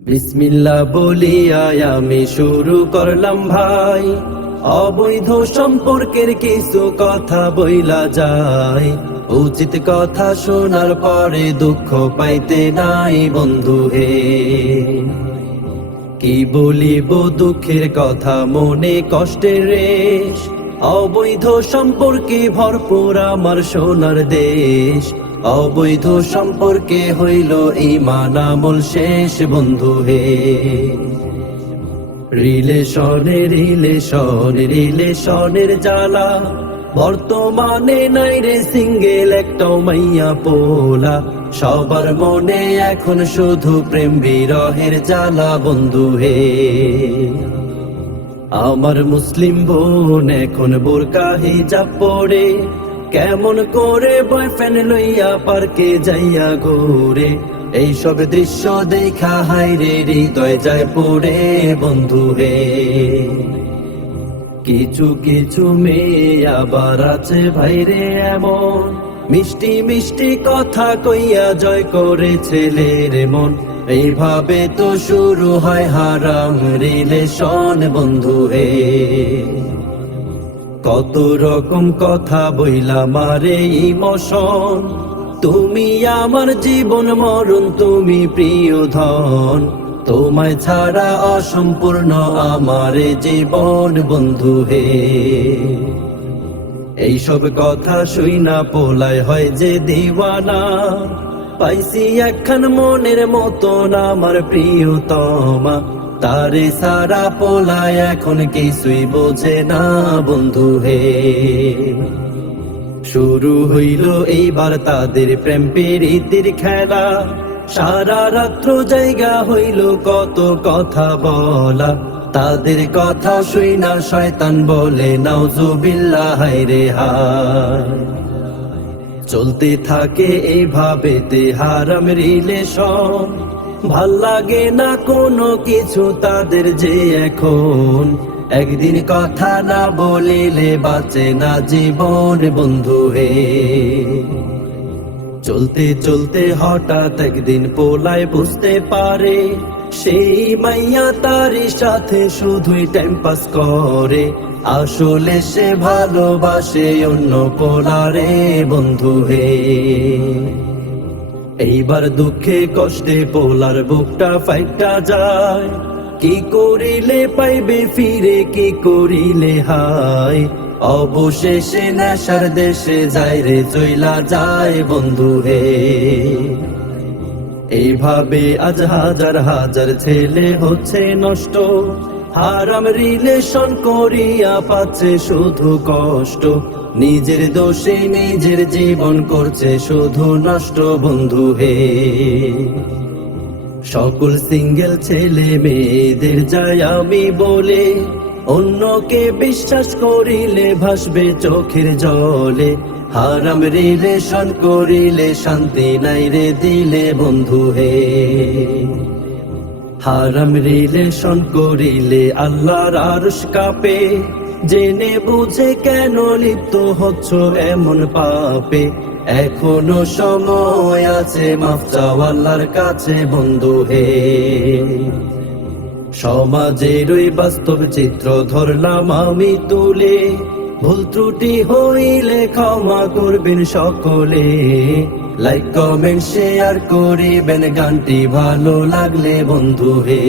বিসমিল্লাহ বলিয়া আমি শুরু করলাম ভাই, অবৈধ সম্পর্কের কিছু কথা বইলা যায়। উচিত কথা শোনার পরে দুঃখ পাইতে নাই বন্ধু হে। কি বলিব দুঃখের কথা, মনে কষ্টের রেশ। অবৈধ সম্পর্কে ভরপুর আমার সোনার দেশ। অবৈধ সম্পর্কে হইল ঈমান আমল শেষ বন্ধু হে। রিলেশনের জ্বালা বর্তমানে নাই রে সিঙ্গেল একটাও মাইয়া পোলা। সবার মনে এখন শুধু প্রেম বিরহের জ্বালা বন্ধু হে। আমার মুসলিম বোন এখন বোরকা হিজাব পরে কেমন করে বয়ফ্রেন্ড লইয়া পার্কে যাইয়া ঘুরে। এইসব দৃশ্য দেখা হায়রে হৃদয় যায় পড়ে বন্ধু হে। কিছু কিছু মেয়ে আবার আছে ভাইরে এমন, মিষ্টি মিষ্টি কথা কইয়া জয় করে ছেলের মন। এইভাবে তো শুরু হয় হারাম রিলেশন বন্ধু হে। কত রকম কথা বইলা মারে ইমোশন, তুমি আমার জীবন মরণ, তুমি প্রিয় ধন। তোমায় ছাড়া অসম্পূর্ণ আমার জীবন বন্ধু হে। এইসব কথা শুইনা পোলায় হয় যে দিওয়ানা, পাইছি একখান মনের মতন আমার প্রিয়তমা। তারে সারা পোলায় এখন কিছুই বোঝে না বন্ধু হে। শুরু হইল এইবার তাদের প্রেম প্রীতির খেলা, সারা রাত্র জায়গা হইল কত কথা বলা। তাদের কথা শুইনা শয়তান বলে নাউজুবিল্লাহ হায়রে হায়। চলতে থাকে এইভাবে তে হারাম রিলেশন, ভাল লাগে না কোনো কিছু তাদের যে এখন। একদিন কথা না বলিলে বাঁচে না জীবন বন্ধু হে। চলতে চলতে হঠাৎ একদিন পোলায় বুঝতে পারে, সেই মাইয়া তার সাথে শুধুই টাইম পাস করে। আসলে সে ভালোবাসে অন্য পোলারে বন্ধু হে। এইবার দুঃখে কষ্টে পোলার বুকটা ফাইটা যায়। কি করিলে পাইবে ফিরে, কি করিলে হায়। অবশেষে নেশার দেশে যায় রে চইলা যায় বন্ধু হে। এইভাবে আজ হাজার হাজার ছেলে হচ্ছে নষ্ট, হারাম রিলেশন করিয়া পাচ্ছে শুধু কষ্ট। নিজের দোষে নিজের জীবন করছে শুধু নষ্ট বন্ধু হে। সকল সিঙ্গেল ছেলে মেয়েদের যাই আমি বলে, অন্যকে বিশ্বাস করিলে ভাসবে চোখের জলে। হারাম রিলেশন করিলে শান্তি নাই রে দিলে বন্ধু হে। হারাম রিলেশন করিলে আল্লাহর আরশ কাঁপে। জেনে বুঝে কেন লিপ্ত হচ্ছ এমন পাপে। এখনো সময় আছে মাফ চাও আল্লাহর কাছে বন্ধু হে। সমাজের ওই বাস্তব চিত্র ধরলাম আমি তুলে, ভুল ত্রুটি হইলে ক্ষমা করবেন সকলে। লাইক কমেন্ট শেয়ার করিবেন গানটি ভালো লাগলে বন্ধু হে।